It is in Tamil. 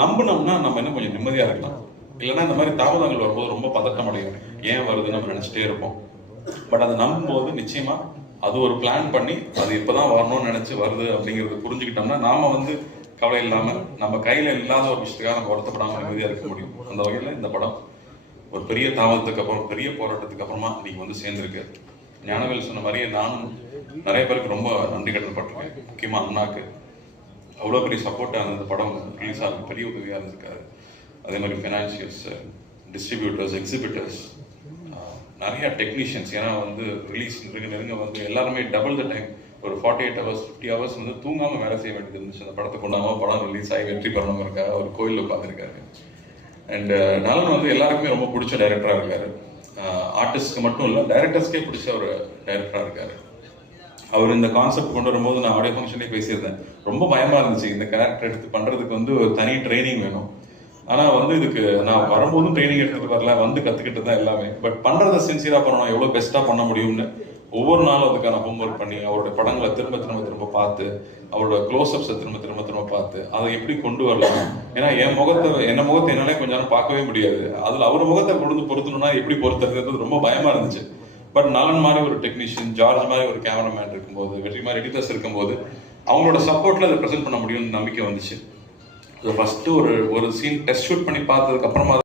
நம்பினோம்னா நம்ம இன்னும் கொஞ்சம் நிம்மதியா இருக்கலாம். இல்லைன்னா இந்த மாதிரி தாமதங்கள் வரும்போது ரொம்ப பதட்டம் அடையும். ஏன் வருதுன்னு நம்ம நினைச்சிட்டே இருப்போம். பட் அதை நம்பும்போது நிச்சயமா அது ஒரு பிளான் பண்ணி அது இப்பதான் வரணும்னு நினைச்சு வருது அப்படிங்கறத புரிஞ்சுக்கிட்டோம்னா நாம கவலை இல்லாம நம்ம கையில இல்லாத ஒரு விஷயத்துக்காக நம்ம வருத்தப்படாம நிம்மதியா இருக்க முடியும். அந்த வகையில இந்த படம் ஒரு பெரிய தாமதத்துக்கு அப்புறம் பெரிய போராட்டத்துக்கு அப்புறமா நீங்க சேர்ந்திருக்கு. ஞானவேல் சொன்ன மாதிரியே நானும் நிறைய பேருக்கு ரொம்ப நன்றி கடன்பட்டிருக்கேன். முக்கியமா அண்ணாக்கு அவ்வளோ பெரிய சப்போர்ட் அந்த படம் ரிலீஸ் ஆகும் பெரிய உதவியாக இருந்திருக்காரு. அதே மாதிரி ஃபைனான்சியர்ஸ், டிஸ்ட்ரிபியூட்டர்ஸ், எக்ஸிபிட்டர்ஸ், நிறைய டெக்னீஷியன்ஸ். ஏன்னா ரிலீஸ் நெருங்க எல்லாருமே டபுள் த டைம் ஒரு 48 hours 50 hours தூங்காமல் வேலை செய்ய வேண்டியது இருந்துச்சு. அந்த படத்தை கொண்டாமல் படம் ரிலீஸ் ஆகி வெற்றி பெறணும் இருக்கா ஒரு கோயிலில் உட்காந்துருக்காரு. அண்ட் நலன் எல்லாருக்குமே ரொம்ப பிடிச்ச டைரக்டராக இருக்காரு. ஆர்டிஸ்ட்க்கு மட்டும் இல்லை, டைரக்டர்ஸ்க்கே பிடிச்ச ஒரு டைரக்டராக இருக்காரு. அவர் இந்த கான்செப்ட் கொண்டு வரும்போது நான் ஆடியோ ஃபங்க்ஷனே பேசியிருந்தேன். ரொம்ப பயமா இருந்துச்சு. இந்த கேரக்டர் எடுத்து பண்றதுக்கு ஒரு தனி ட்ரைனிங் வேணும். ஆனா இதுக்கு நான் வரும்போதும் ட்ரைனிங் எடுத்துட்டு வரல, கத்துக்கிட்டு தான் எல்லாமே. பட் பண்றதை சின்சியரா பண்ணணும், எவ்வளவு பெஸ்டா பண்ண முடியும்னு ஒவ்வொரு நாளும் அதுக்கான ஹோம்ஒர்க் பண்ணி அவருடைய படங்களை திரும்ப திரும்ப திரும்ப பார்த்து அவரோட க்ளோஸ்அப்ஸை திரும்ப திரும்ப திரும்ப பார்த்து அதை எப்படி கொண்டு வரலாம். ஏன்னா என்ன முகத்தை என்னாலே கொஞ்ச நேரம் பார்க்கவே முடியாது. அதுல அவர் முகத்தை பொருத்தணும்னா எப்படி பொறுத்துறது ரொம்ப பயமா இருந்துச்சு. பட் நலன் மாதிரி ஒரு டெக்னீஷியன், ஜார்ஜ் மாதிரி ஒரு கேமராமேன் இருக்கும்போது, வெற்றி மாதிரி எடிட்டர்ஸ் இருக்கும்போது அவங்களோட சப்போர்ட்ல அதை ப்ரெசென்ட் பண்ண முடியும்னு நம்பிக்கை வந்துச்சு. ஃபர்ஸ்ட் ஒரு சீன் டெஸ்ட் ஷூட் பண்ணி பார்த்ததுக்கு அப்புறமா